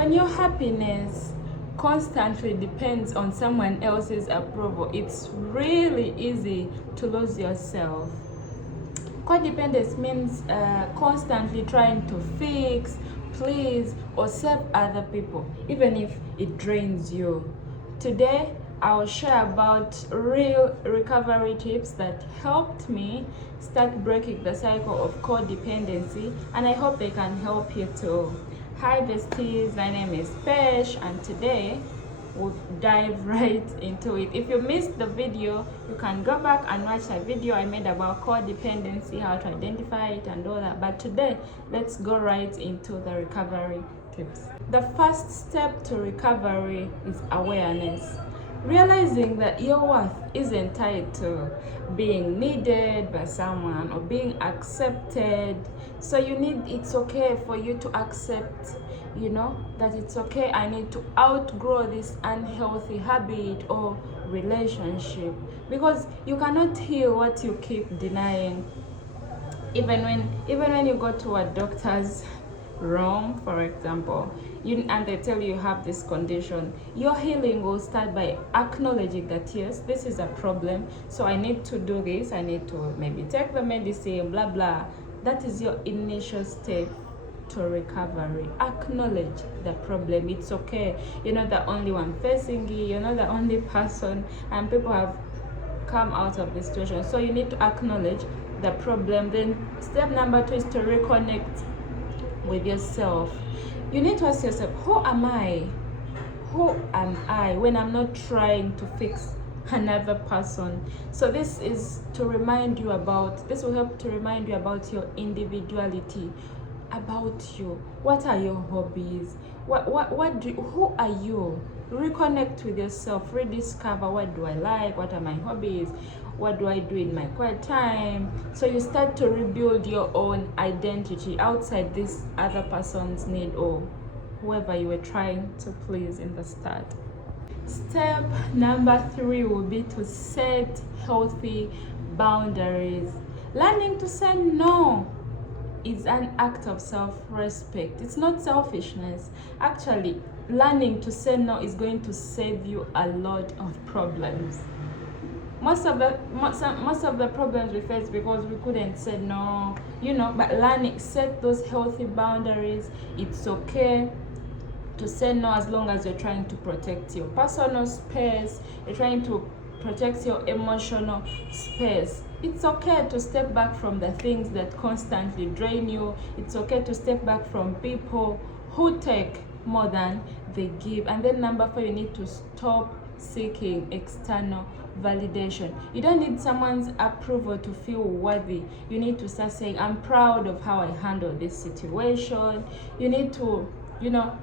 When your happiness constantly depends on someone else's approval, it's really easy to lose yourself. Codependence means constantly trying to fix, please, or serve other people, even if it drains you. Today, I'll share about real recovery tips that helped me start breaking the cycle of codependency, and I hope they can help you too. Hi besties, my name is Pesh, and today we'll dive right into it. If you missed the video, you can go back and watch a video I made about codependency, how to identify it and all that. But today, let's go right into the recovery tips. The first step to recovery is awareness. Realizing that your worth isn't tied to being needed by someone or being accepted. So it's okay for you to accept, that it's okay, I need to outgrow this unhealthy habit or relationship, because you cannot heal what you keep denying. Even when you go to a doctor's room, for example, and they tell you have this condition, your healing will start by acknowledging that yes, this is a problem, so I need to do this, I need to maybe take the medicine, blah blah. That is your initial step to recovery. Acknowledge the problem. It's okay, you're not the only one facing it, you're not the only person, and people have come out of this situation. So you need to acknowledge the problem. Then step number 2 is to reconnect with yourself. You need to ask yourself, who am I when I'm not trying to fix another person? So this will help to remind you about your individuality, about you. What are your hobbies? Who are you? Reconnect with yourself, rediscover, what do I like, what are my hobbies, what do I do in my quiet time? So you start to rebuild your own identity outside this other person's need or whoever you were trying to please in the start. Step number 3 will be to set healthy boundaries. Learning to say no is an act of self-respect. It's not selfishness. Actually, learning to say no is going to save you a lot of problems. Most of the problems we face because we couldn't say no, but learning, set those healthy boundaries. It's okay to say no as long as you're trying to protect your personal space, you're trying to protect your emotional space. It's okay to step back from the things that constantly drain you. It's okay to step back from people who take more than they give. And then number 4, you need to stop seeking external validation. You don't need someone's approval to feel worthy. You need to start saying, I'm proud of how I handled this situation. You need to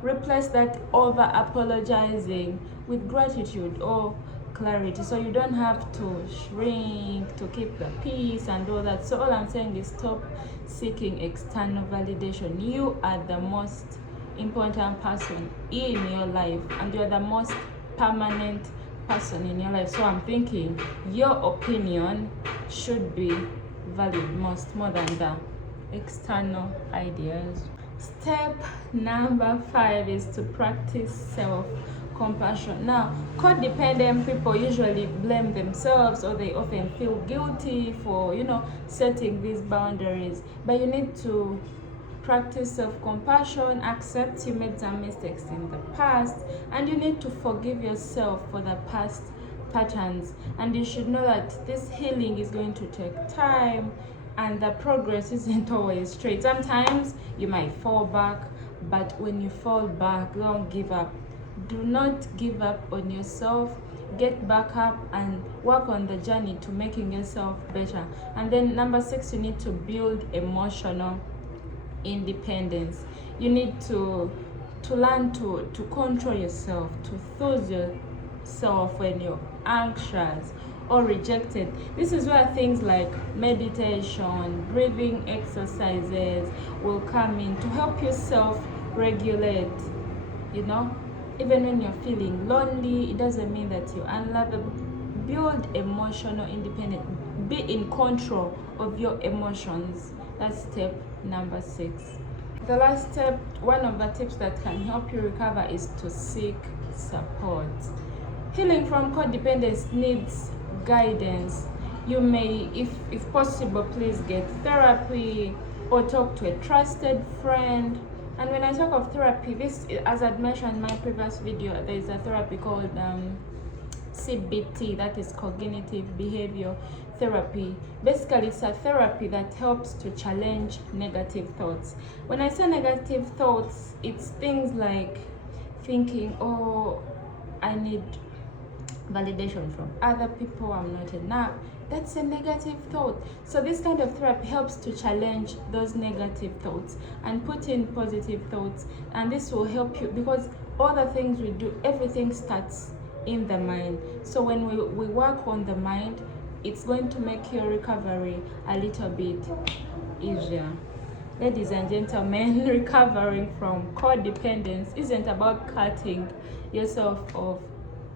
replace that over apologizing with gratitude or clarity, so you don't have to shrink to keep the peace and all that. So all I'm saying is stop seeking external validation. You are the most important person in your life, and you're the most permanent person in your life. So I'm thinking your opinion should be valued more than the external ideas. Step number 5 is to practice self-compassion. Now, codependent people usually blame themselves, or they often feel guilty for, setting these boundaries. But you need to practice self-compassion, accept you made some mistakes in the past, and you need to forgive yourself for the past patterns. And you should know that this healing is going to take time, and the progress isn't always straight. Sometimes you might fall back, but when you fall back, don't give up. Do not give up on yourself. Get back up and work on the journey to making yourself better. And then number 6, you need to build emotional independence. You need to learn to control yourself, to soothe yourself when you're anxious or rejected. This is where things like meditation, breathing exercises will come in to help you self-regulate. Even when you're feeling lonely, it doesn't mean that you're unlovable. Build emotional independence. Be in control of your emotions. That's step number 6. the last step, one of the tips that can help you recover is to seek support. Healing from codependence needs guidance. You may, if possible, please get therapy or talk to a trusted friend. And when I talk of therapy, this, as I'd mentioned in my previous video, there is a therapy called CBT, that is cognitive behavior therapy. Basically, it's a therapy that helps to challenge negative thoughts. When I say negative thoughts, it's things like thinking, oh, I need validation from other people, I'm not enough. That's a negative thought. So this kind of therapy helps to challenge those negative thoughts and put in positive thoughts, and this will help you, because all the things we do, everything starts in the mind. So when we work on the mind, it's going to make your recovery a little bit easier. Ladies and gentlemen, recovering from codependence isn't about cutting yourself off.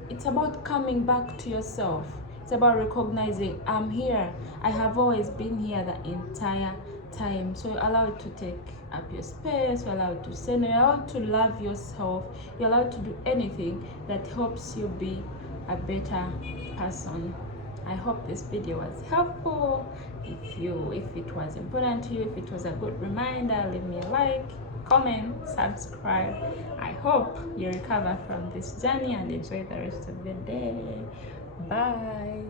It's about coming back to yourself. It's about recognizing, I'm here. I have always been here the entire time. So you're allowed to take up your space, you're allowed to say no, you're allowed to love yourself, you're allowed to do anything that helps you be a better person. I hope this video was helpful. If it was important to you, if it was a good reminder, leave me a like, comment, subscribe. I hope you recover from this journey and enjoy the rest of the day. Bye.